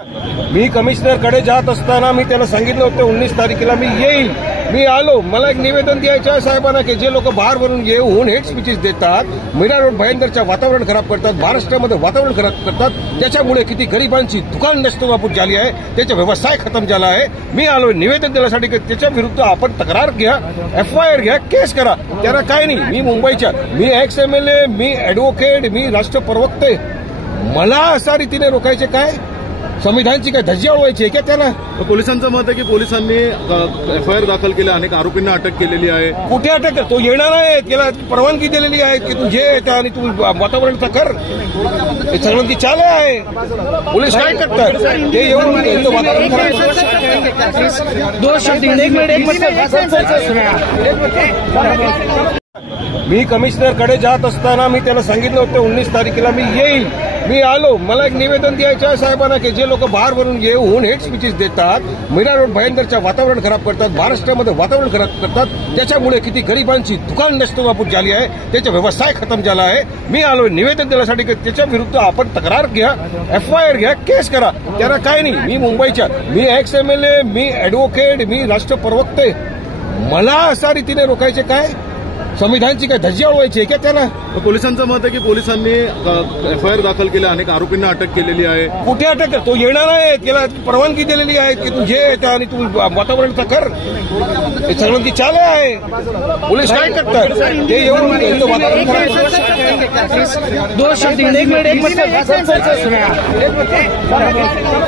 मी कमिशनरकडे जात असताना मी त्याला सांगितलं होतं 19 तारखेला मी येईल. मी आलो. मला एक निवेदन द्यायचं आहे साहेबांना की जे लोक बाहेरवरून येऊन हेट स्पीचेस देतात, मीरा रोड भयंकरच्या वातावरण खराब करतात, महाराष्ट्रामध्ये वातावरण खराब करतात, त्याच्यामुळे किती गरिबांची दुकान नष्टवापूट झाली आहे, त्याचा व्यवसाय खतम झाला आहे. मी आलो निवेदन देण्यासाठी की त्याच्या विरुद्ध आपण तक्रार घ्या, FIR घ्या, केस करा. त्याला काय नाही. मी मुंबईच्या, मी एक्स MLA, मी ॲडव्होकेट, मी राष्ट्रप्रवक्ते. मला अशा रीतीने रोखायचे काय? संविधानची काय धज्जी उडवायची आहे का त्याला? पोलिसांचं मत आहे की पोलिसांनी FIR दाखल केल्या, अनेक आरोपींना अटक केलेली आहे. कुठे अटक? तो येणार आहे, त्याला परवानगी दिलेली आहे की तू जे येतं आणि तू वातावरणाचा कर. हे सगळ्यांची चाल आहे. पोलीस काय करतात ते येऊन वातावरण मी कमिशनरकडे जात असताना मी त्याला सांगितलं होतं 19 तारखेला मी येईल. मी आलो. मला एक निवेदन द्यायचं आहे साहेबांना की जे लोक बाहेरवरून येऊन हेट स्पीचेस देतात, मीरा रोड भयंकरच्या वातावरण खराब करतात, महाराष्ट्रामध्ये वातावरण खराब करतात, त्याच्यामुळे किती गरिबांची दुकान नष्टवापूट झाली आहे, त्याचा व्यवसाय खतम झाला आहे. मी आलो निवेदन देण्यासाठी की त्याच्या विरुद्ध आपण तक्रार घ्या, FIR घ्या, केस करा. त्याला काय नाही. मी मुंबईच्या, मी एक्स MLA, मी ॲडव्होकेट, मी राष्ट्रप्रवक्ते. मला अशा रीतीने रोखायचे काय? संविधानची काय धज्जी उडवायची आहे का त्याला? पोलिसांचं मत आहे की पोलिसांनी FIR दाखल केल्या, अनेक आरोपींना अटक केलेली आहे. कुठे अटक? तो येणार आहे, त्याला परवानगी दिलेली आहे की तू जे येतं आणि तू वातावरणाचा कर. हे सगळ्यांची चाल आहे. पोलीस काय करतात ते येऊन वातावरण